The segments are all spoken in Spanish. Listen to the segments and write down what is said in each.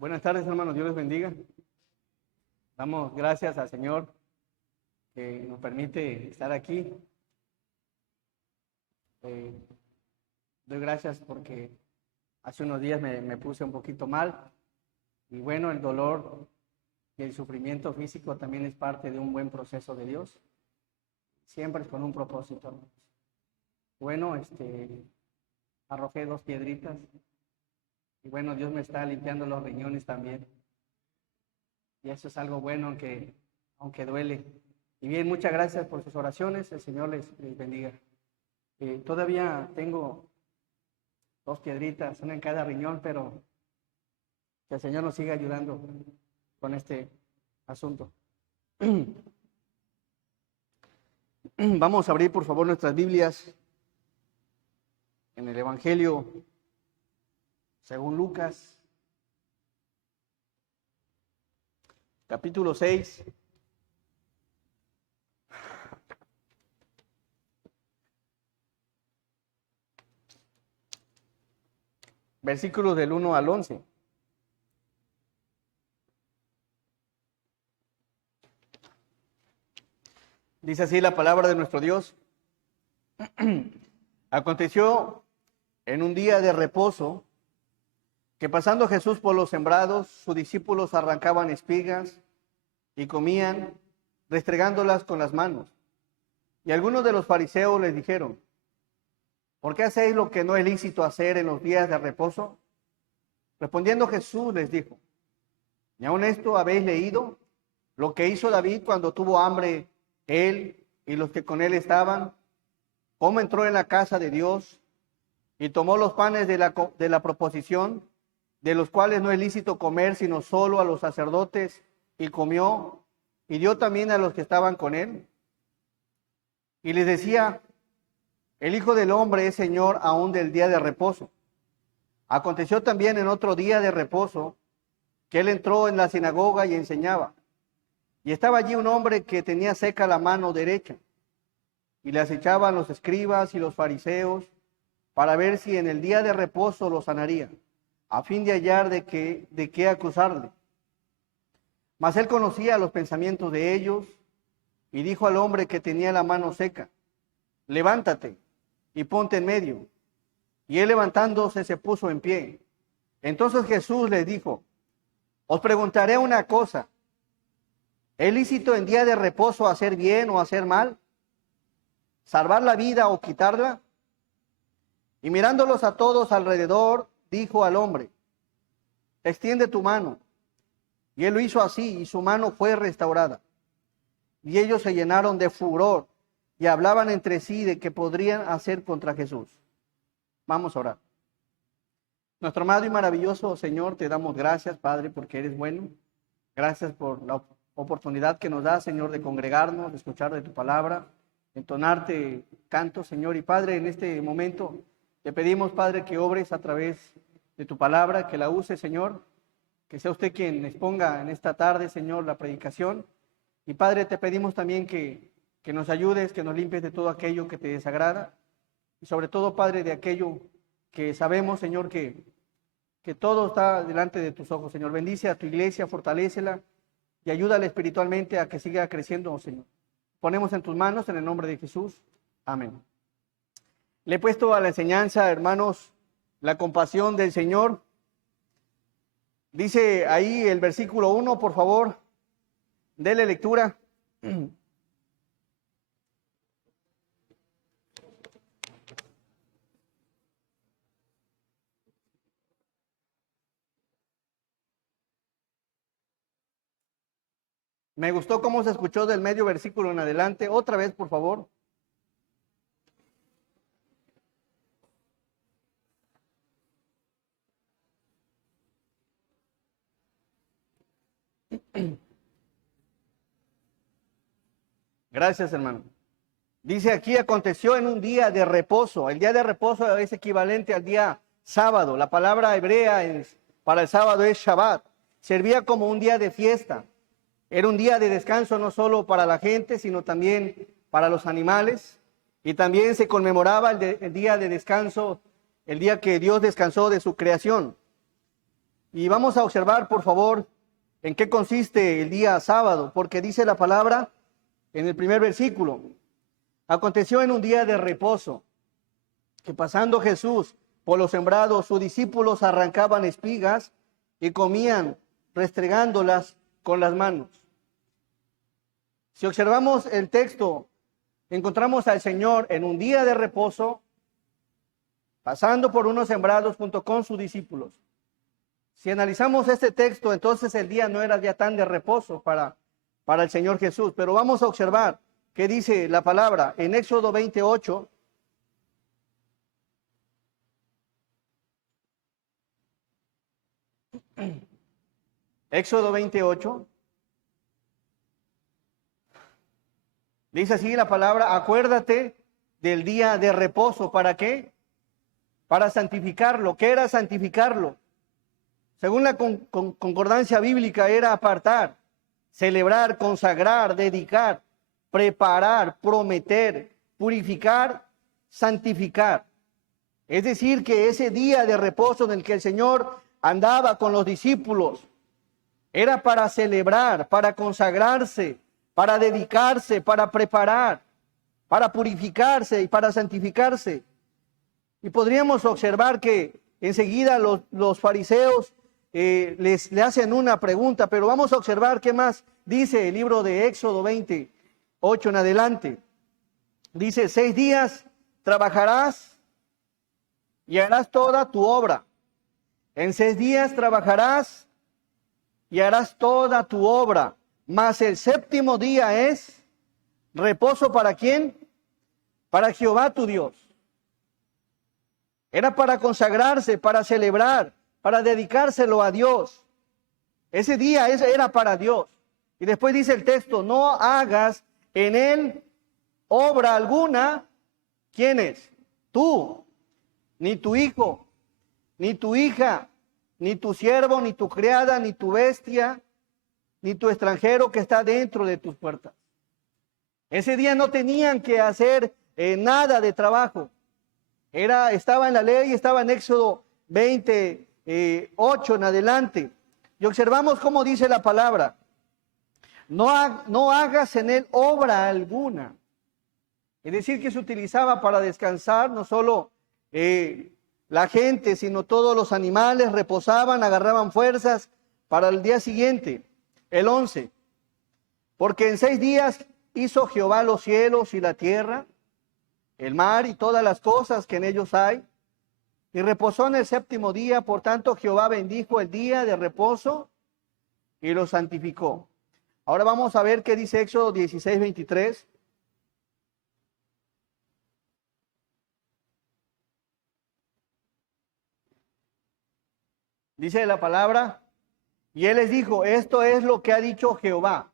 Buenas tardes, hermanos. Dios les bendiga. Damos gracias al Señor que nos permite estar aquí. Doy gracias porque hace unos días me puse un poquito mal. Y bueno, el dolor y el sufrimiento físico también es parte de un buen proceso de Dios. Siempre es con un propósito, hermanos. Bueno, arrojé 2 piedritas. Y bueno, Dios me está limpiando los riñones también. Y eso es algo bueno, aunque duele. Y bien, muchas gracias por sus oraciones. El Señor les bendiga. Todavía tengo 2 piedritas, una en cada riñón, pero que el Señor nos siga ayudando con este asunto. Vamos a abrir, por favor, nuestras Biblias en el Evangelio según Lucas, capítulo 6. Versículos del 1 al 11. Dice así la palabra de nuestro Dios. Aconteció en un día de reposo que pasando Jesús por los sembrados, sus discípulos arrancaban espigas y comían, restregándolas con las manos. Y algunos de los fariseos les dijeron: ¿por qué hacéis lo que no es lícito hacer en los días de reposo? Respondiendo Jesús les dijo: ¿ni aun esto habéis leído? Lo que hizo David cuando tuvo hambre, él y los que con él estaban, cómo entró en la casa de Dios y tomó los panes de la proposición, de los cuales no es lícito comer sino solo a los sacerdotes, y comió, y dio también a los que estaban con él. Y les decía: el Hijo del Hombre es Señor aún del día de reposo. Aconteció también en otro día de reposo que él entró en la sinagoga y enseñaba. Y estaba allí un hombre que tenía seca la mano derecha, y le acechaban los escribas y los fariseos para ver si en el día de reposo lo sanaría, a fin de hallar de qué acusarle. Mas él conocía los pensamientos de ellos, y dijo al hombre que tenía la mano seca: levántate y ponte en medio. Y él levantándose se puso en pie. Entonces Jesús les dijo: os preguntaré una cosa, ¿es lícito en día de reposo hacer bien o hacer mal? ¿Salvar la vida o quitarla? Y mirándolos a todos alrededor, dijo al hombre: extiende tu mano. Y él lo hizo así, y su mano fue restaurada. Y ellos se llenaron de furor y hablaban entre sí de qué podrían hacer contra Jesús. Vamos a orar. Nuestro amado y maravilloso Señor, te damos gracias, Padre, porque eres bueno. Gracias por la oportunidad que nos da, Señor, de congregarnos, de escuchar de tu palabra, entonarte canto, Señor. Y Padre, en este momento te pedimos, Padre, que obres a través de tu palabra, que la uses, Señor, que sea usted quien exponga en esta tarde, Señor, la predicación. Y Padre, te pedimos también que nos ayudes, que nos limpies de todo aquello que te desagrada. Y sobre todo, Padre, de aquello que sabemos, Señor, que todo está delante de tus ojos, Señor. Bendice a tu iglesia, fortalécela y ayúdale espiritualmente a que siga creciendo, Señor. Ponemos en tus manos, en el nombre de Jesús. Amén. Le he puesto a la enseñanza, hermanos, la compasión del Señor. Dice ahí el versículo 1, por favor, dele lectura. Me gustó cómo se escuchó del medio versículo en adelante. Otra vez, por favor. Gracias, hermano. Dice aquí: aconteció en un día de reposo. El día de reposo es equivalente al día sábado. La palabra hebrea para el sábado es Shabbat. Servía como un día de fiesta. Era un día de descanso no solo para la gente, sino también para los animales. Y también se conmemoraba el día de descanso, el día que Dios descansó de su creación. Y vamos a observar, por favor, en qué consiste el día sábado, porque dice la palabra en el primer versículo: aconteció en un día de reposo, que pasando Jesús por los sembrados, sus discípulos arrancaban espigas y comían, restregándolas con las manos. Si observamos el texto, encontramos al Señor en un día de reposo, pasando por unos sembrados junto con sus discípulos. Si analizamos este texto, entonces el día no era ya tan de reposo para el Señor Jesús. Pero vamos a observar qué dice la palabra en Éxodo 28. Éxodo 28. Dice así la palabra: acuérdate del día de reposo. ¿Para qué? Para santificarlo. ¿Qué era santificarlo? Según la concordancia bíblica, era apartar, celebrar, consagrar, dedicar, preparar, prometer, purificar, santificar. Es decir, que ese día de reposo en el que el Señor andaba con los discípulos era para celebrar, para consagrarse, para dedicarse, para preparar, para purificarse y para santificarse. Y podríamos observar que enseguida los fariseos le hacen una pregunta, pero vamos a observar qué más dice el libro de Éxodo 28 en adelante. Dice: 6 días trabajarás y harás toda tu obra. En 6 días trabajarás y harás toda tu obra. Mas el séptimo día es reposo. ¿Para quién? Para Jehová tu Dios. Era para consagrarse, para celebrar, para dedicárselo a Dios. Ese día era para Dios. Y después dice el texto: no hagas en él obra alguna. ¿Quién es? Tú, ni tu hijo, ni tu hija, ni tu siervo, ni tu criada, ni tu bestia, ni tu extranjero que está dentro de tus puertas. Ese día no tenían que hacer nada de trabajo. Estaba en la ley, estaba en Éxodo 28 en adelante. Y observamos cómo dice la palabra: no hagas en él obra alguna. Es decir, que se utilizaba para descansar. No solo la gente, sino todos los animales reposaban, agarraban fuerzas para el día siguiente. El 11: porque en 6 días hizo Jehová los cielos y la tierra, el mar y todas las cosas que en ellos hay, y reposó en el séptimo día. Por tanto, Jehová bendijo el día de reposo y lo santificó. Ahora vamos a ver qué dice Éxodo 16, 23. Dice la palabra: y él les dijo: esto es lo que ha dicho Jehová.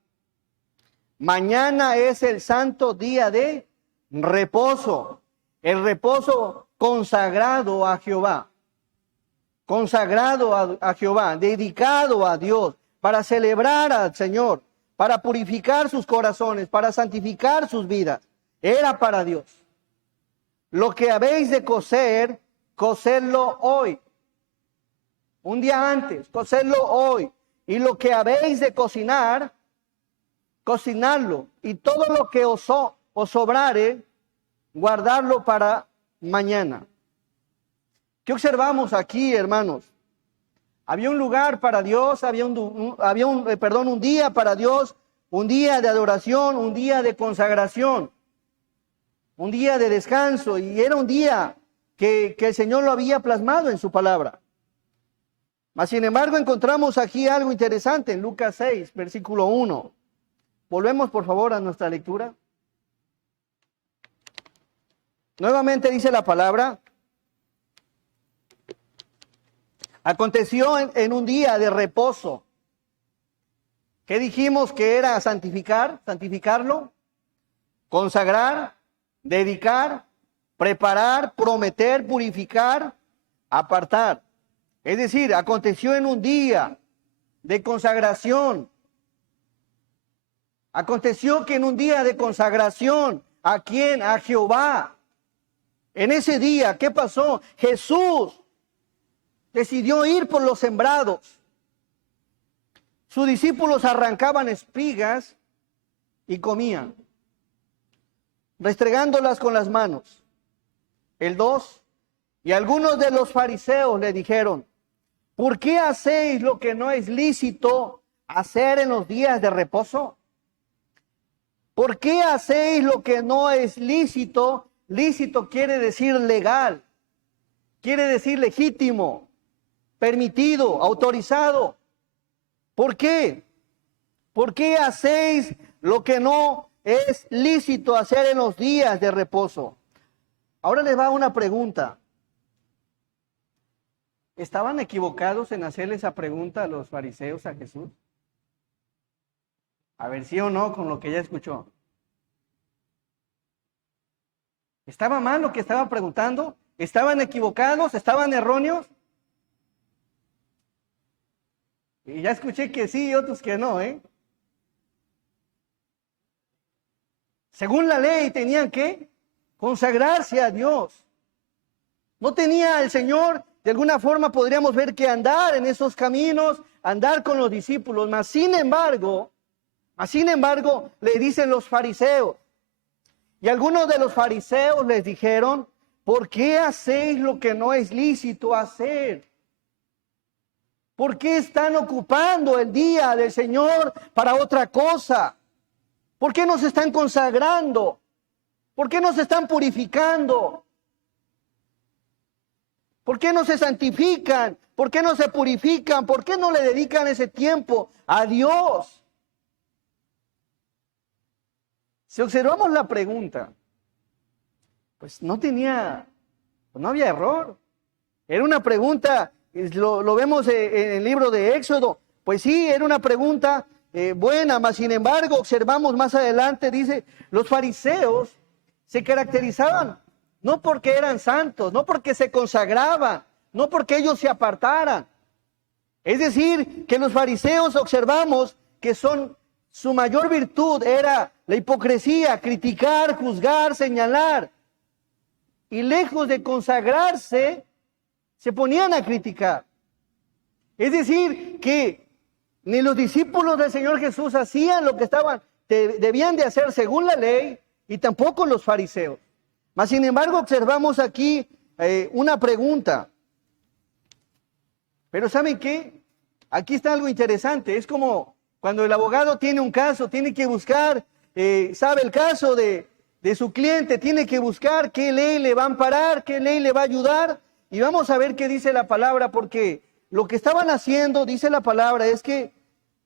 Mañana es el santo día de reposo. El reposo consagrado a Jehová. Consagrado a Jehová, dedicado a Dios, para celebrar al Señor, para purificar sus corazones, para santificar sus vidas. Era para Dios. Lo que habéis de cocer, cocerlo hoy. Un día antes, cocerlo hoy. Y lo que habéis de cocinar, cocinarlo. Y todo lo que os sobrare, guardarlo para mañana. ¿Qué observamos aquí, hermanos? Había un lugar para Dios, había un día para Dios, un día de adoración, un día de consagración, un día de descanso, y era un día que el Señor lo había plasmado en su palabra. Mas, sin embargo, encontramos aquí algo interesante en Lucas 6, versículo 1. Volvemos, por favor, a nuestra lectura. Nuevamente dice la palabra: aconteció en un día de reposo. ¿Qué dijimos que era santificar? Santificarlo, consagrar, dedicar, preparar, prometer, purificar, apartar. Es decir, aconteció en un día de consagración. Aconteció que en un día de consagración, ¿a quién? A Jehová. En ese día, ¿qué pasó? Jesús decidió ir por los sembrados. Sus discípulos arrancaban espigas y comían, restregándolas con las manos. El 2, y algunos de los fariseos le dijeron: ¿por qué hacéis lo que no es lícito hacer en los días de reposo? ¿Por qué hacéis lo que no es lícito? Lícito quiere decir legal, quiere decir legítimo, permitido, autorizado. ¿Por qué? ¿Por qué hacéis lo que no es lícito hacer en los días de reposo? Ahora les va una pregunta. ¿Estaban equivocados en hacerle esa pregunta a los fariseos a Jesús? A ver, sí o no con lo que ya escuchó. ¿Estaba mal lo que estaba preguntando? ¿Estaban equivocados? ¿Estaban erróneos? Y ya escuché que sí y otros que no, ¿eh? Según la ley tenían que consagrarse a Dios. No tenía el Señor, de alguna forma podríamos ver que andar en esos caminos, andar con los discípulos, mas sin embargo, le dicen los fariseos, y algunos de los fariseos les dijeron: ¿por qué hacéis lo que no es lícito hacer? ¿Por qué están ocupando el día del Señor para otra cosa? ¿Por qué no se están consagrando? ¿Por qué no se están purificando? ¿Por qué no se santifican? ¿Por qué no se purifican? ¿Por qué no le dedican ese tiempo a Dios? Si observamos la pregunta, pues no había error. Era una pregunta, lo vemos en el libro de Éxodo, pues sí, era una pregunta buena, mas sin embargo, observamos más adelante, dice, los fariseos se caracterizaban no porque eran santos, no porque se consagraban, no porque ellos se apartaran. Es decir, que los fariseos observamos que su mayor virtud era la hipocresía, criticar, juzgar, señalar. Y lejos de consagrarse, se ponían a criticar. Es decir, que ni los discípulos del Señor Jesús hacían lo que debían de hacer según la ley, y tampoco los fariseos. Mas sin embargo observamos aquí una pregunta. Pero ¿saben qué? Aquí está algo interesante. Es como cuando el abogado tiene un caso, tiene que buscar, sabe el caso de su cliente, tiene que buscar qué ley le va a amparar, qué ley le va a ayudar. Y vamos a ver qué dice la palabra, porque lo que estaban haciendo, dice la palabra, es que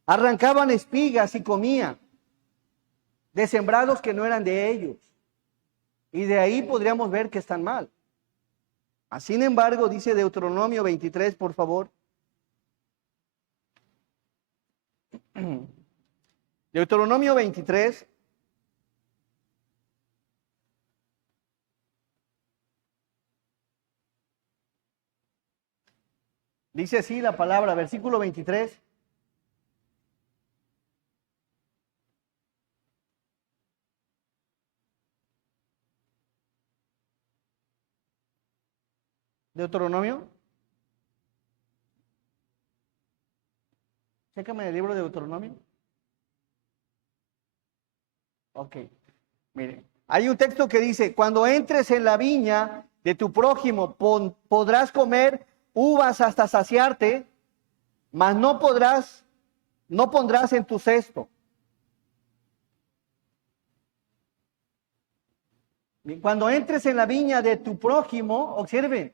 arrancaban espigas y comían de sembrados que no eran de ellos. Y de ahí podríamos ver que están mal. Sin embargo, dice Deuteronomio 23, por favor. Deuteronomio 23. Dice así la palabra, versículo 23. Deuteronomio. Chécame el libro de Deuteronomio. Ok, mire, hay un texto que dice: cuando entres en la viña de tu prójimo, podrás comer uvas hasta saciarte, mas no pondrás en tu cesto. Cuando entres en la viña de tu prójimo, observen,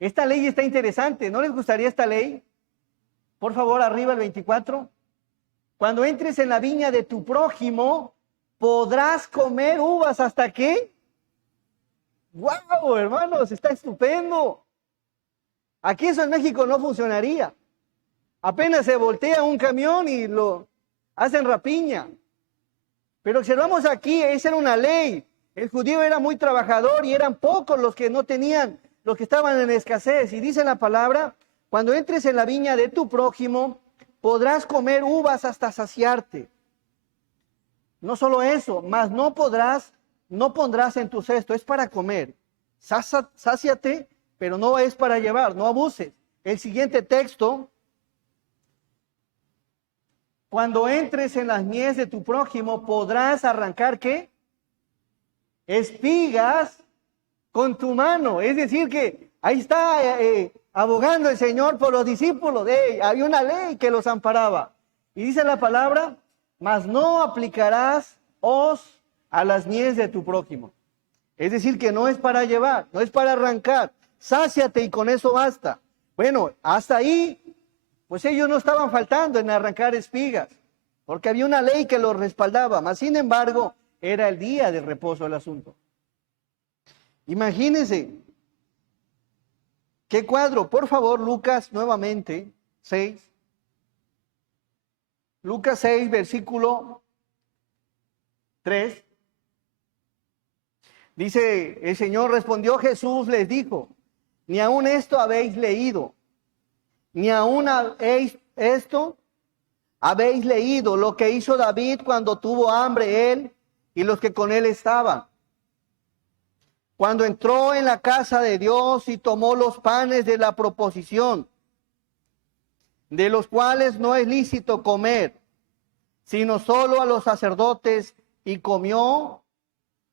esta ley está interesante. ¿No les gustaría esta ley? Por favor, arriba el 24. Cuando entres en la viña de tu prójimo, podrás comer uvas hasta qué. ¡Wow, hermanos! Está estupendo. Aquí eso en México no funcionaría. Apenas se voltea un camión y lo hacen rapiña. Pero observamos aquí, esa era una ley. El judío era muy trabajador y eran pocos los que no tenían, los que estaban en escasez. Y dice la palabra: cuando entres en la viña de tu prójimo, podrás comer uvas hasta saciarte. No solo eso, mas no pondrás en tu cesto, es para comer. Sáciate, pero no es para llevar, no abuses. el siguiente texto. Cuando entres en las mies de tu prójimo, podrás arrancar, ¿qué? Espigas con tu mano. Es decir, que ahí está abogando el Señor por los discípulos. Había una ley que los amparaba. Y dice la palabra, mas no aplicarás hoz a las mies de tu prójimo. Es decir, que no es para llevar, no es para arrancar. Sáciate y con eso basta. Bueno, hasta ahí, pues ellos no estaban faltando en arrancar espigas, porque había una ley que los respaldaba. Mas, sin embargo, era el día de reposo el asunto. Imagínense, qué cuadro. Por favor, Lucas nuevamente, 6. Lucas 6, versículo 3. Dice, el Señor respondió, Jesús les dijo, ni aun esto habéis leído, ni aun esto habéis leído lo que hizo David cuando tuvo hambre él y los que con él estaban. Cuando entró en la casa de Dios y tomó los panes de la proposición, de los cuales no es lícito comer, sino solo a los sacerdotes, y comió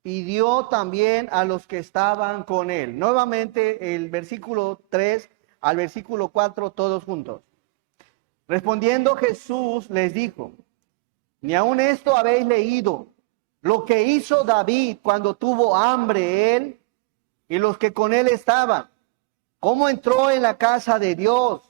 y dio también a los que estaban con él. Nuevamente el versículo 3 al versículo 4, todos juntos. Respondiendo Jesús les dijo, ni aun esto habéis leído, lo que hizo David cuando tuvo hambre él y los que con él estaban, cómo entró en la casa de Dios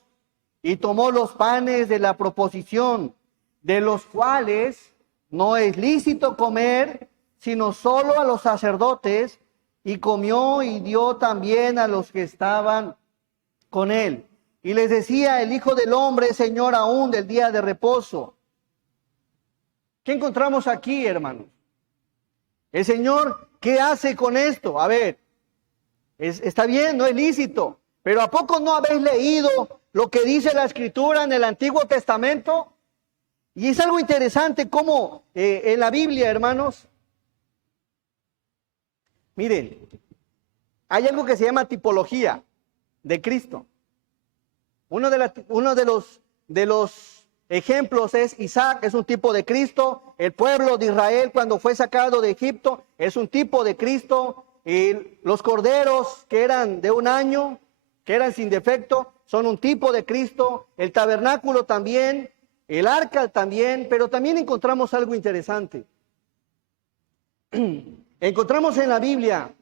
y tomó los panes de la proposición, de los cuales no es lícito comer, sino solo a los sacerdotes, y comió y dio también a los que estaban con él. Y les decía, el Hijo del Hombre, Señor aún del día de reposo. ¿Qué encontramos aquí, hermanos? El Señor, ¿qué hace con esto? A ver, está bien, no es lícito, pero ¿a poco no habéis leído lo que dice la Escritura en el Antiguo Testamento? Y es algo interesante cómo en la Biblia, hermanos, miren, hay algo que se llama tipología de Cristo. Uno de los ejemplos es Isaac, es un tipo de Cristo. El pueblo de Israel cuando fue sacado de Egipto es un tipo de Cristo. Los corderos que eran de un año, que eran sin defecto, son un tipo de Cristo. El tabernáculo también, el arca también, pero también encontramos algo interesante. Encontramos en la Biblia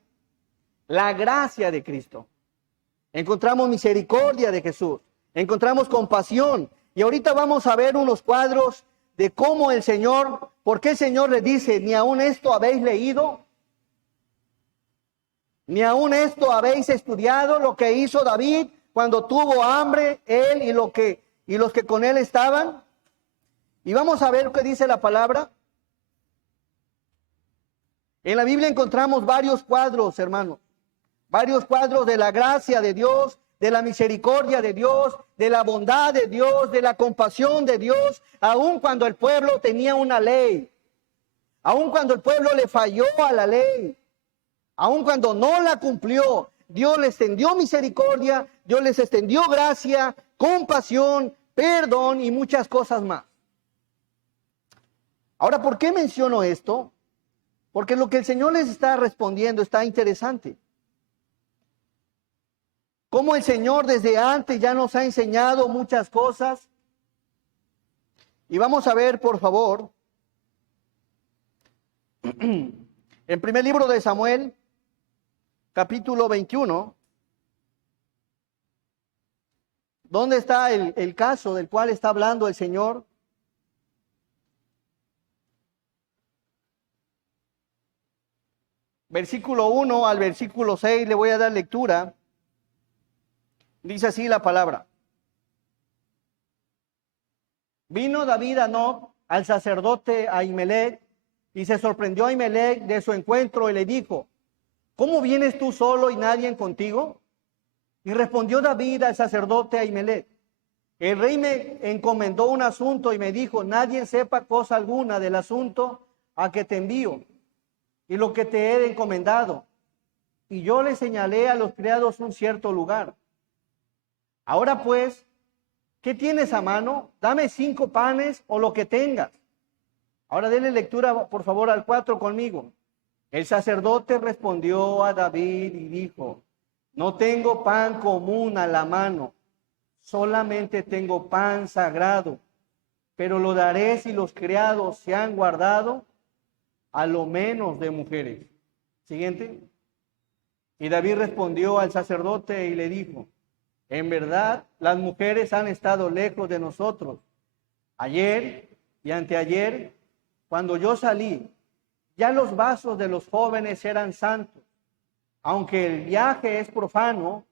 la gracia de Cristo. Encontramos misericordia de Jesús. Encontramos compasión. Y ahorita vamos a ver unos cuadros de cómo el Señor, por qué el Señor le dice, ni aun esto habéis leído, ni aun esto habéis estudiado, lo que hizo David cuando tuvo hambre, él y los que con él estaban. Y vamos a ver lo que dice la palabra. En la Biblia encontramos varios cuadros, hermanos. Varios cuadros de la gracia de Dios, de la misericordia de Dios, de la bondad de Dios, de la compasión de Dios, aun cuando el pueblo tenía una ley, aun cuando el pueblo le falló a la ley, aun cuando no la cumplió, Dios les extendió misericordia, Dios les extendió gracia, compasión, perdón y muchas cosas más. Ahora, ¿por qué menciono esto? Porque lo que el Señor les está respondiendo está interesante. Cómo el Señor desde antes ya nos ha enseñado muchas cosas. Y vamos a ver, por favor, en primer libro de Samuel, capítulo 21, ¿dónde está el caso del cual está hablando el Señor? Versículo 1 al versículo 6, le voy a dar lectura. Dice así la palabra. Vino David a Nob, al sacerdote Ahimelech, y se sorprendió Ahimelech de su encuentro y le dijo, ¿cómo vienes tú solo y nadie contigo? Y respondió David al sacerdote Ahimelech, el rey me encomendó un asunto y me dijo, nadie sepa cosa alguna del asunto a que te envío y lo que te he encomendado. Y yo le señalé a los criados un cierto lugar. Ahora pues, ¿qué tienes a mano? Dame 5 panes o lo que tengas. Ahora denle lectura, por favor, al 4 conmigo. El sacerdote respondió a David y dijo, no tengo pan común a la mano, solamente tengo pan sagrado, pero lo daré si los criados se han guardado a lo menos de mujeres. Siguiente. Y David respondió al sacerdote y le dijo, en verdad, las mujeres han estado lejos de nosotros. Ayer y anteayer, cuando yo salí, ya los vasos de los jóvenes eran santos. Aunque el viaje es profano,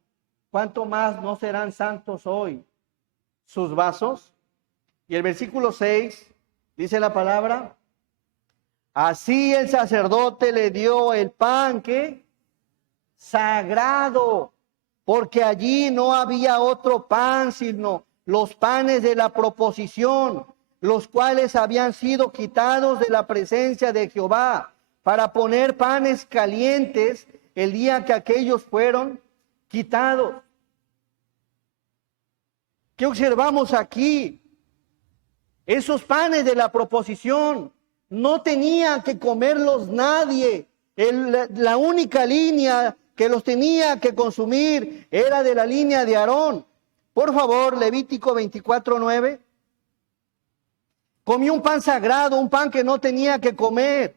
¿cuánto más no serán santos hoy sus vasos? Y el versículo 6 dice la palabra, así el sacerdote le dio el pan que sagrado, porque allí no había otro pan sino los panes de la proposición, los cuales habían sido quitados de la presencia de Jehová, para poner panes calientes el día que aquellos fueron quitados. ¿Qué observamos aquí? Esos panes de la proposición no tenía que comerlos nadie. La única línea que los tenía que consumir era de la línea de Aarón. Por favor, Levítico 24:9. Comió un pan sagrado, un pan que no tenía que comer.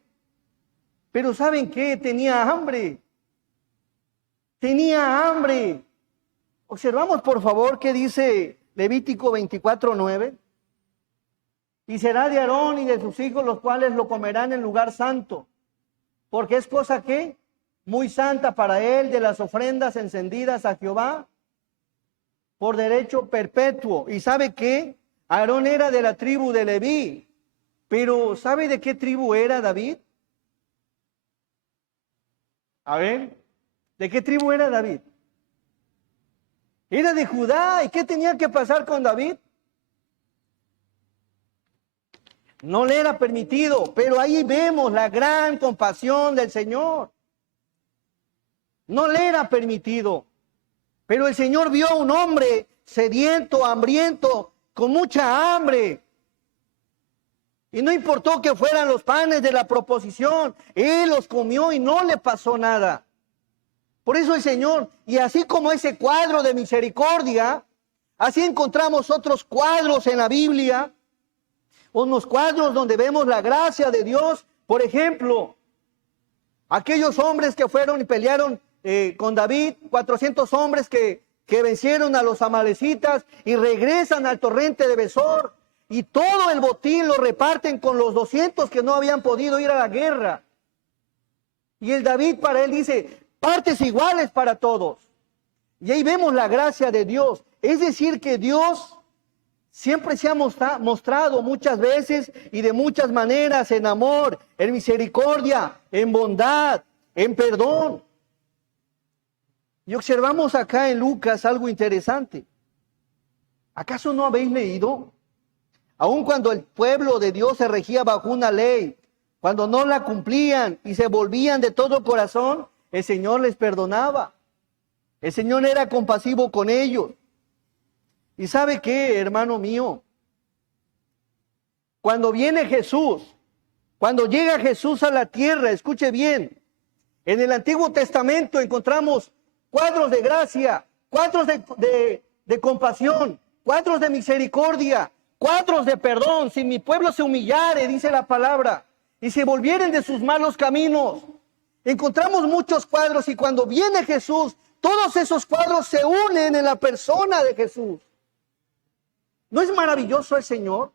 Pero ¿saben qué? Tenía hambre. Tenía hambre. Observamos, por favor, qué dice Levítico 24:9. Y será de Aarón y de sus hijos, los cuales lo comerán en lugar santo, porque es cosa que muy santa para él, de las ofrendas encendidas a Jehová por derecho perpetuo. ¿Y sabe qué? Aarón era de la tribu de Leví, pero ¿sabe de qué tribu era David? A ver, ¿de qué tribu era David? Era de Judá. ¿Y qué tenía que pasar con David? No le era permitido, pero ahí vemos la gran compasión del Señor. No le era permitido, pero el Señor vio a un hombre sediento, hambriento, con mucha hambre. Y no importó que fueran los panes de la proposición, Él los comió y no le pasó nada. Por eso el Señor, y así como ese cuadro de misericordia, así encontramos otros cuadros en la Biblia, unos cuadros donde vemos la gracia de Dios. Por ejemplo, aquellos hombres que fueron y pelearon con David, 400 hombres que vencieron a los amalecitas y regresan al torrente de Besor, y todo el botín lo reparten con los 200 que no habían podido ir a la guerra. Y el David para él dice, partes iguales para todos. Y ahí vemos la gracia de Dios. Es decir, que Dios siempre se ha mostrado muchas veces y de muchas maneras en amor, en misericordia, en bondad, en perdón. Y observamos acá en Lucas algo interesante. ¿Acaso no habéis leído? Aun cuando el pueblo de Dios se regía bajo una ley, cuando no la cumplían y se volvían de todo corazón, el Señor les perdonaba. El Señor era compasivo con ellos. ¿Y sabe qué, hermano mío? Cuando viene Jesús, cuando llega Jesús a la tierra, escuche bien, en el Antiguo Testamento encontramos cuadros de gracia, cuadros de compasión, cuadros de misericordia, cuadros de perdón. Si mi pueblo se humillare, dice la palabra, y se volvieren de sus malos caminos. Encontramos muchos cuadros, y cuando viene Jesús, todos esos cuadros se unen en la persona de Jesús. ¿No es maravilloso el Señor?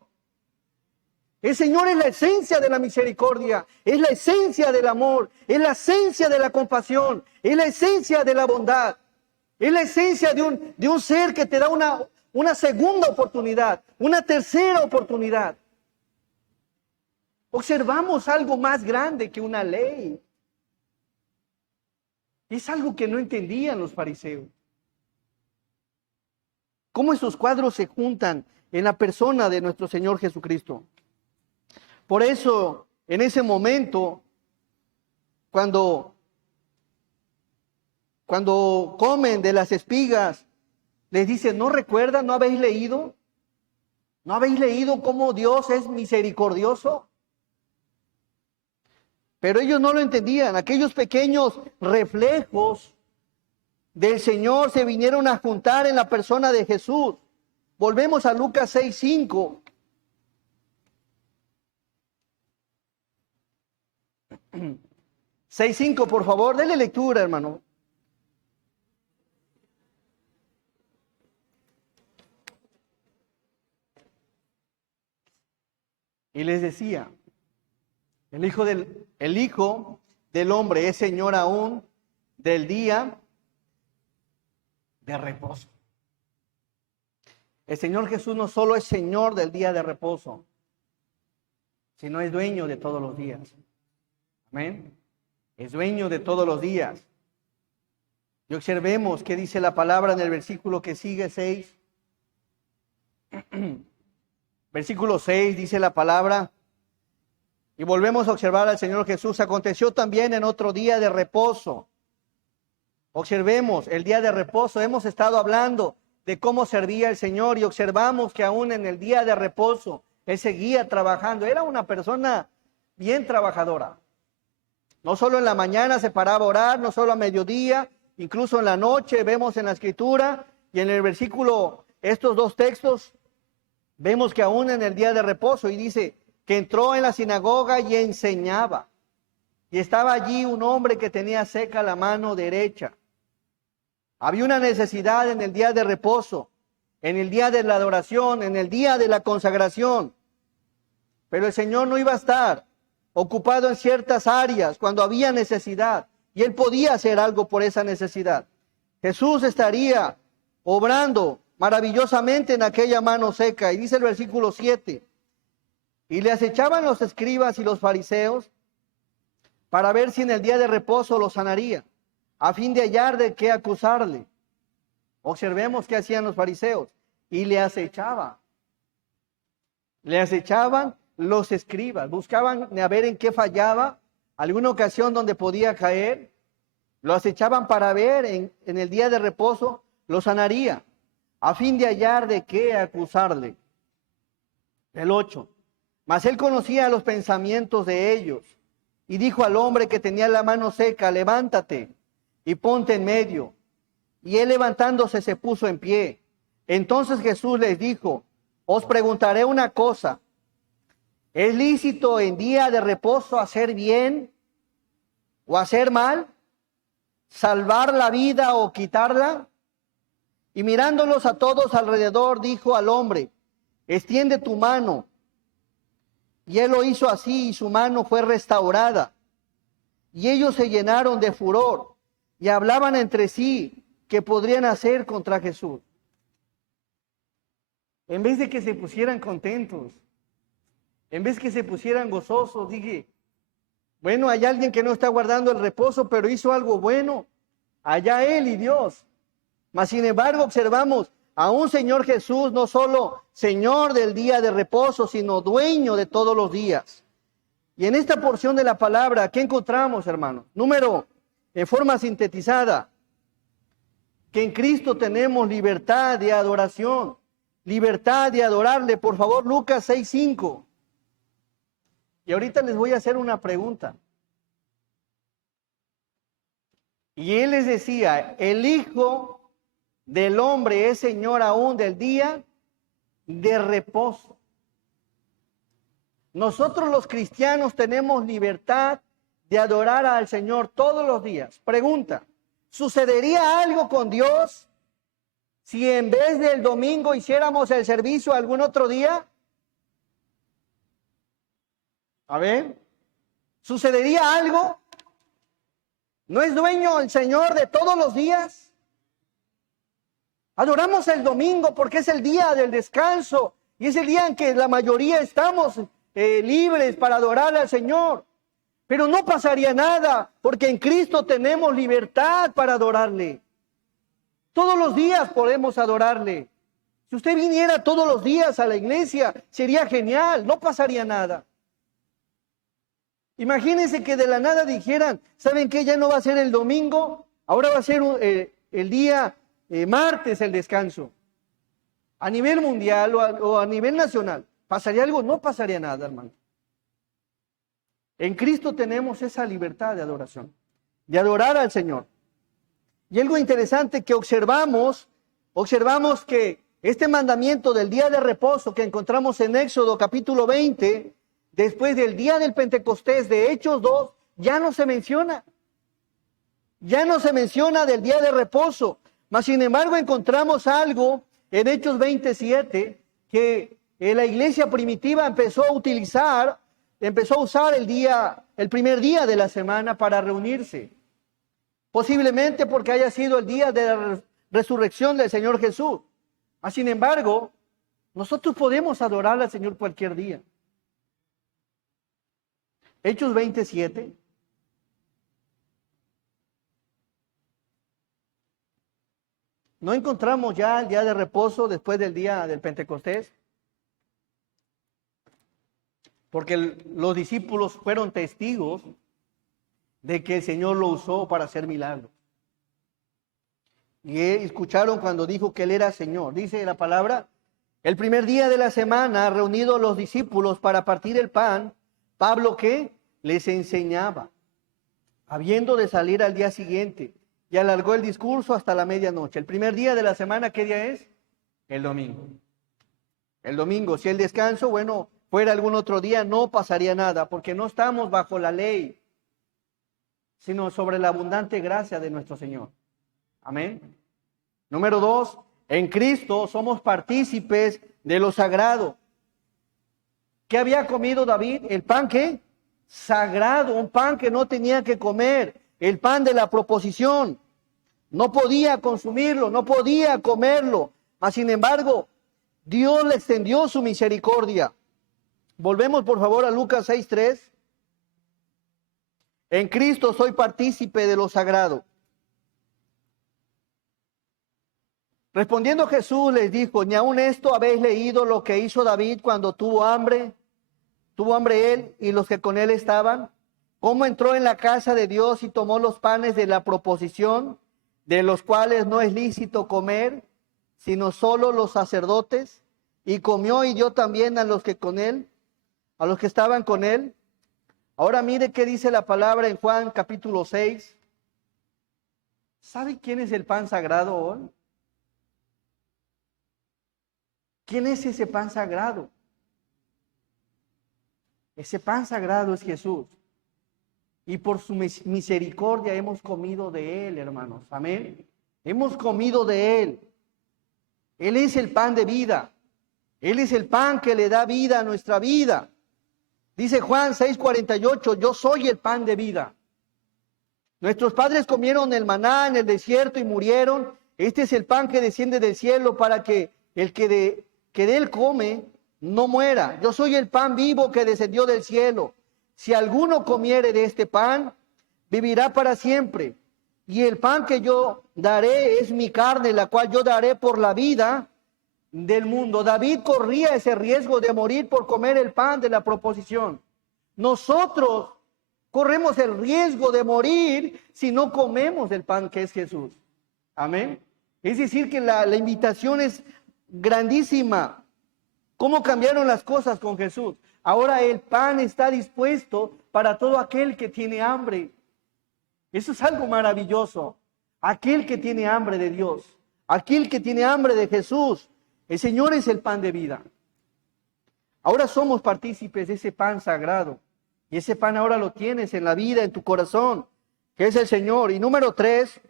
El Señor es la esencia de la misericordia, es la esencia del amor, es la esencia de la compasión, es la esencia de la bondad, es la esencia de un ser que te da una segunda oportunidad, una tercera oportunidad. Observamos algo más grande que una ley. Es algo que no entendían los fariseos. ¿Cómo esos cuadros se juntan en la persona de nuestro Señor Jesucristo? Por eso, en ese momento, cuando comen de las espigas, Les dice, ¿no recuerdan? ¿No habéis leído? ¿No habéis leído cómo Dios es misericordioso? Pero ellos no lo entendían. Aquellos pequeños reflejos del Señor se vinieron a juntar en la persona de Jesús. Volvemos a Lucas 6:5. Por favor, denle lectura, hermano. Y les decía, el Hijo del Hombre es Señor aún del día de reposo. El Señor Jesús no solo es Señor del día de reposo, sino es dueño de todos los días. Amén. Es dueño de todos los días. Y observemos qué dice la palabra en el versículo que sigue, 6. Versículo 6 dice la palabra, y volvemos a observar al Señor Jesús. Aconteció también en otro día de reposo. Observemos el día de reposo. Hemos estado hablando de cómo servía el Señor y observamos que aún en el día de reposo Él seguía trabajando. Era una persona bien trabajadora. No solo en la mañana se paraba a orar, no solo a mediodía, incluso en la noche vemos en la Escritura y en el versículo, estos dos textos, vemos que aún en el día de reposo, y dice que entró en la sinagoga y enseñaba. Y estaba allí un hombre que tenía seca la mano derecha. Había una necesidad en el día de reposo, en el día de la adoración, en el día de la consagración. Pero el Señor no iba a estar ocupado en ciertas áreas cuando había necesidad. Y Él podía hacer algo por esa necesidad. Jesús estaría obrando maravillosamente en aquella mano seca. Y dice el versículo 7, y le acechaban los escribas y los fariseos para ver si en el día de reposo lo sanaría, a fin de hallar de qué acusarle. Observemos qué hacían los fariseos. Y le acechaban. Le acechaban los escribas. Buscaban a ver en qué fallaba, alguna ocasión donde podía caer. Lo acechaban para ver en el día de reposo lo sanaría, a fin de hallar de qué acusarle. El 8. Mas él conocía los pensamientos de ellos, y dijo al hombre que tenía la mano seca, levántate y ponte en medio. Y él levantándose se puso en pie. Entonces Jesús les dijo, os preguntaré una cosa, ¿es lícito en día de reposo hacer bien o hacer mal? ¿Salvar la vida o quitarla? Y mirándolos a todos alrededor, dijo al hombre, extiende tu mano. Y él lo hizo así, y su mano fue restaurada. Y ellos se llenaron de furor, y hablaban entre sí qué podrían hacer contra Jesús. En vez de que se pusieran contentos, en vez que se pusieran gozosos, dije, bueno, hay alguien que no está guardando el reposo, pero hizo algo bueno. Allá él y Dios. Mas sin embargo observamos a un Señor Jesús, no solo Señor del día de reposo, sino dueño de todos los días. Y en esta porción de la palabra, ¿qué encontramos, hermanos? Número, en forma sintetizada, que en Cristo tenemos libertad de adoración, libertad de adorarle. Por favor, Lucas 6:5. Y ahorita les voy a hacer una pregunta. Y él les decía, el Hijo del Hombre es Señor aún del día de reposo. Nosotros los cristianos tenemos libertad de adorar al Señor todos los días. Pregunta, ¿sucedería algo con Dios si en vez del domingo hiciéramos el servicio algún otro día? A ver, ¿sucedería algo? ¿No es dueño el Señor de todos los días? Adoramos el domingo porque es el día del descanso y es el día en que la mayoría estamos libres para adorar al Señor. Pero no pasaría nada porque en Cristo tenemos libertad para adorarle. Todos los días podemos adorarle. Si usted viniera todos los días a la iglesia, sería genial, no pasaría nada. Imagínense que de la nada dijeran, ¿saben qué? Ya no va a ser el domingo, ahora va a ser el día martes el descanso. A nivel mundial o a nivel nacional, ¿pasaría algo? No pasaría nada, hermano. En Cristo tenemos esa libertad de adoración, de adorar al Señor. Y algo interesante que observamos que este mandamiento del día de reposo que encontramos en Éxodo capítulo 20, después del día del Pentecostés de Hechos 2, ya no se menciona. Ya no se menciona del día de reposo. Mas sin embargo encontramos algo en Hechos 27 que la iglesia primitiva empezó a usar el primer día de la semana para reunirse. Posiblemente porque haya sido el día de la resurrección del Señor Jesús. Sin embargo, nosotros podemos adorar al Señor cualquier día. Hechos 27. ¿No encontramos ya el día de reposo después del día del Pentecostés? Porque los discípulos fueron testigos de que el Señor lo usó para hacer milagros. Y escucharon cuando dijo que Él era Señor. Dice la palabra, el primer día de la semana, reunidos los discípulos para partir el pan, Pablo, ¿qué? Les enseñaba, habiendo de salir al día siguiente, y alargó el discurso hasta la medianoche. El primer día de la semana, ¿qué día es? El domingo. El domingo, si el descanso, bueno, fuera algún otro día, no pasaría nada, porque no estamos bajo la ley, sino sobre la abundante gracia de nuestro Señor. Amén. Número 2, en Cristo somos partícipes de lo sagrado. ¿Qué había comido David? El pan, ¿qué? Sagrado, un pan que no tenía que comer, el pan de la proposición. No podía consumirlo, no podía comerlo, mas sin embargo, Dios le extendió su misericordia. Volvemos por favor a Lucas 6:3. En Cristo soy partícipe de lo sagrado. Respondiendo Jesús les dijo, ¿ni aun esto habéis leído lo que hizo David cuando tuvo hambre? Tuvo hambre él y los que con él estaban. ¿Cómo entró en la casa de Dios y tomó los panes de la proposición, de los cuales no es lícito comer, sino solo los sacerdotes? Y comió y dio también a los que con él, a los que estaban con él. Ahora mire qué dice la palabra en Juan capítulo 6. ¿Sabe quién es el pan sagrado hoy? ¿Quién es ese pan sagrado? Ese pan sagrado es Jesús. Y por su misericordia hemos comido de Él, hermanos. Amén. Hemos comido de Él. Él es el pan de vida. Él es el pan que le da vida a nuestra vida. Dice Juan 6:48, yo soy el pan de vida. Nuestros padres comieron el maná en el desierto y murieron. Este es el pan que desciende del cielo para que el que de él come no muera. Yo soy el pan vivo que descendió del cielo. Si alguno comiere de este pan, vivirá para siempre. Y el pan que yo daré es mi carne, la cual yo daré por la vida del mundo. David corría ese riesgo de morir por comer el pan de la proposición. Nosotros corremos el riesgo de morir si no comemos el pan que es Jesús. Amén. Es decir, que la invitación es grandísima. ¿Cómo cambiaron las cosas con Jesús? Ahora el pan está dispuesto para todo aquel que tiene hambre. Eso es algo maravilloso. Aquel que tiene hambre de Dios, aquel que tiene hambre de Jesús, el Señor es el pan de vida. Ahora somos partícipes de ese pan sagrado. Y ese pan ahora lo tienes en la vida, en tu corazón, que es el Señor. Y número 3,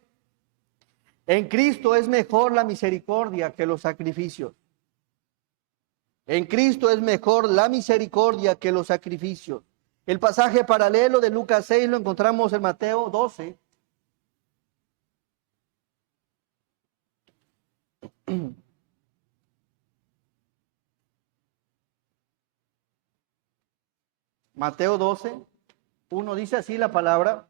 en Cristo es mejor la misericordia que los sacrificios. En Cristo es mejor la misericordia que los sacrificios. El pasaje paralelo de Lucas 6 lo encontramos en Mateo 12. Mateo 12, 1 dice así la palabra.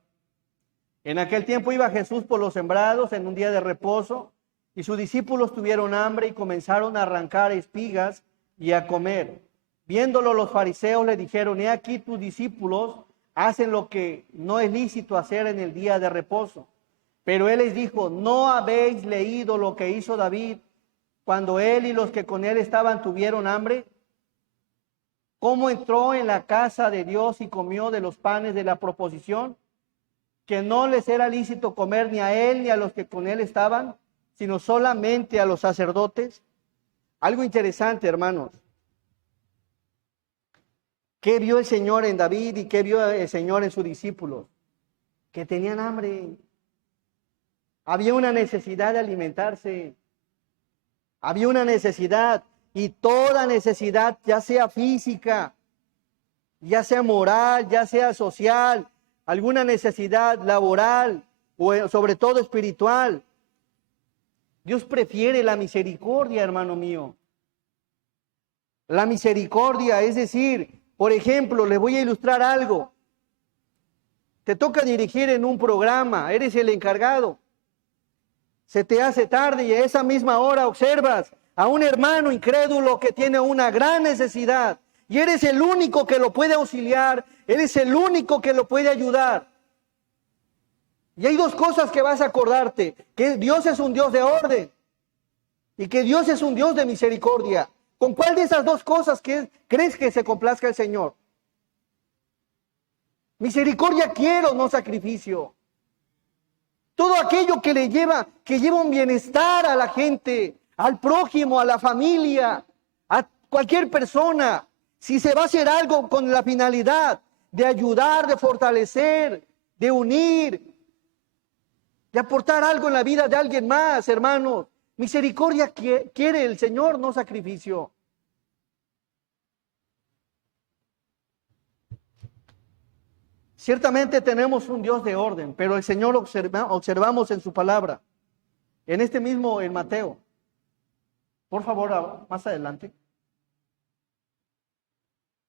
En aquel tiempo iba Jesús por los sembrados en un día de reposo, y sus discípulos tuvieron hambre y comenzaron a arrancar espigas y a comer. Viéndolo los fariseos le dijeron, he aquí tus discípulos hacen lo que no es lícito hacer en el día de reposo. Pero él les dijo, ¿no habéis leído lo que hizo David cuando él y los que con él estaban tuvieron hambre? ¿Cómo entró en la casa de Dios y comió de los panes de la proposición? Que no les era lícito comer ni a él ni a los que con él estaban, sino solamente a los sacerdotes. Algo interesante, hermanos. ¿Qué vio el Señor en David y qué vio el Señor en sus discípulos? Que tenían hambre. Había una necesidad de alimentarse. Había una necesidad, y toda necesidad, ya sea física, ya sea moral, ya sea social, alguna necesidad laboral o sobre todo espiritual. Dios prefiere la misericordia, hermano mío. La misericordia, es decir, por ejemplo, les voy a ilustrar algo. Te toca dirigir en un programa, eres el encargado. Se te hace tarde y a esa misma hora observas a un hermano incrédulo que tiene una gran necesidad y eres el único que lo puede auxiliar, eres el único que lo puede ayudar. Y hay dos cosas que vas a acordarte, que Dios es un Dios de orden y que Dios es un Dios de misericordia. ¿Con cuál de esas dos cosas crees que se complazca el Señor? Misericordia quiero, no sacrificio. Todo aquello que lleva un bienestar a la gente, al prójimo, a la familia, a cualquier persona. Si se va a hacer algo con la finalidad de ayudar, de fortalecer, de unir, de aportar algo en la vida de alguien más, hermanos. Misericordia quiere el Señor, no sacrificio. Ciertamente tenemos un Dios de orden, pero el Señor observamos en su palabra, en este mismo, en Mateo. Por favor, más adelante.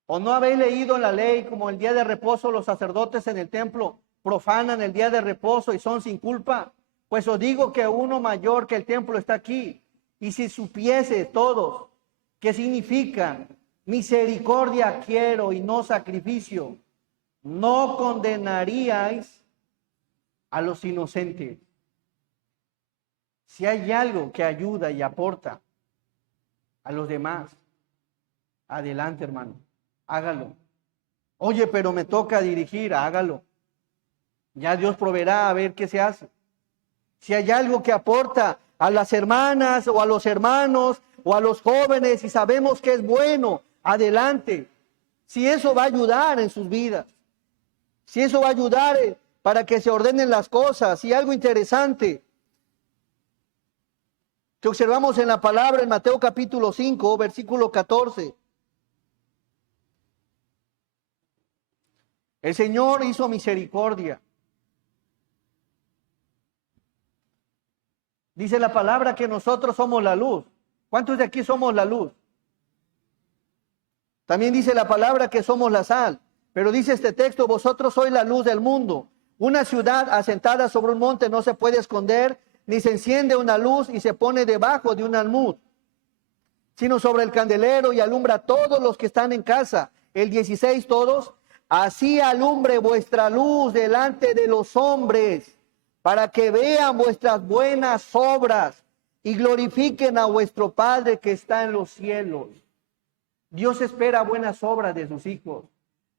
¿O no habéis leído en la ley como el día de reposo los sacerdotes en el templo profanan el día de reposo y son sin culpa? Pues os digo que uno mayor que el templo está aquí. Y si supiese todos qué significa misericordia quiero y no sacrificio, no condenaríais a los inocentes. Si hay algo que ayuda y aporta a los demás, adelante, hermano, hágalo. Oye, pero me toca dirigir, hágalo. Ya Dios proveerá a ver qué se hace. Si hay algo que aporta a las hermanas o a los hermanos o a los jóvenes y sabemos que es bueno, adelante. Si eso va a ayudar en sus vidas. Si eso va a ayudar para que se ordenen las cosas. Si algo interesante que observamos en la palabra en Mateo capítulo 5, versículo 14. El Señor hizo misericordia. Dice la palabra que nosotros somos la luz. ¿Cuántos de aquí somos la luz? También dice la palabra que somos la sal. Pero dice este texto, vosotros sois la luz del mundo. Una ciudad asentada sobre un monte no se puede esconder, ni se enciende una luz y se pone debajo de un almud, sino sobre el candelero y alumbra a todos los que están en casa. El 16 todos. Así alumbre vuestra luz delante de los hombres, para que vean vuestras buenas obras y glorifiquen a vuestro Padre que está en los cielos. Dios espera buenas obras de sus hijos.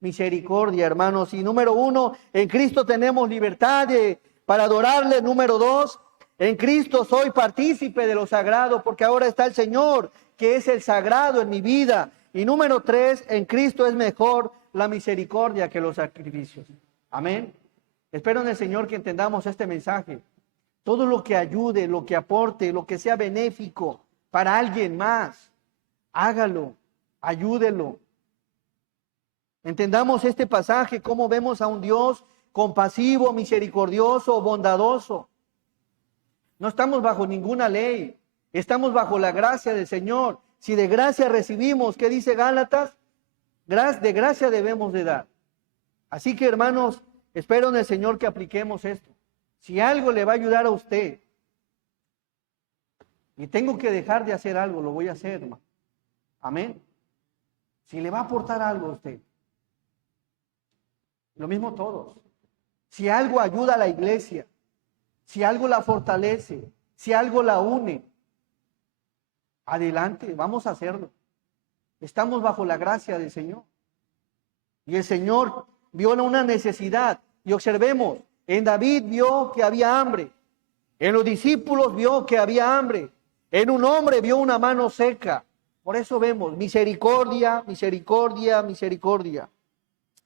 Misericordia, hermanos. Y número 1, en Cristo tenemos libertad para adorarle. Número 2, en Cristo soy partícipe de lo sagrado, porque ahora está el Señor, que es el sagrado en mi vida. Y número 3, en Cristo es mejor la misericordia que los sacrificios. Amén. Espero en el Señor que entendamos este mensaje. Todo lo que ayude, lo que aporte, lo que sea benéfico para alguien más, hágalo, ayúdelo. Entendamos este pasaje, cómo vemos a un Dios compasivo, misericordioso, bondadoso. No estamos bajo ninguna ley, estamos bajo la gracia del Señor. Si de gracia recibimos, ¿qué dice Gálatas? De gracia debemos de dar. Así que, hermanos, espero en el Señor que apliquemos esto. Si algo le va a ayudar a usted y tengo que dejar de hacer algo, lo voy a hacer, hermano. Amén. Si le va a aportar algo a usted, lo mismo todos. Si algo ayuda a la iglesia, si algo la fortalece, si algo la une, adelante, vamos a hacerlo. Estamos bajo la gracia del Señor. Y el Señor vio una necesidad. Y observemos, en David vio que había hambre. En los discípulos vio que había hambre. En un hombre vio una mano seca. Por eso vemos misericordia, misericordia, misericordia.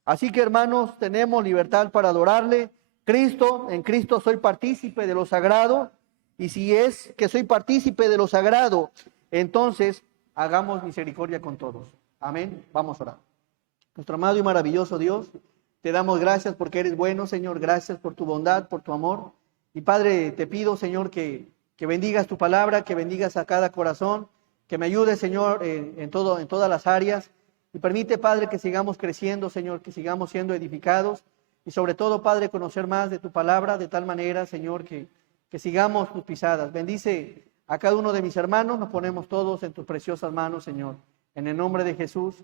Así que, hermanos, tenemos libertad para adorarle. Cristo, en Cristo soy partícipe de lo sagrado. Y si es que soy partícipe de lo sagrado, entonces hagamos misericordia con todos. Amén. Vamos a orar. Nuestro amado y maravilloso Dios, te damos gracias porque eres bueno, Señor. Gracias por tu bondad, por tu amor. Y Padre, te pido, Señor, que bendigas tu palabra, que bendigas a cada corazón, que me ayudes, Señor, en todas las áreas. Y permite, Padre, que sigamos creciendo, Señor, que sigamos siendo edificados. Y sobre todo, Padre, conocer más de tu palabra, de tal manera, Señor, que sigamos tus pisadas. Bendice a cada uno de mis hermanos, nos ponemos todos en tus preciosas manos, Señor. En el nombre de Jesús,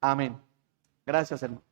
amén. Gracias, hermano.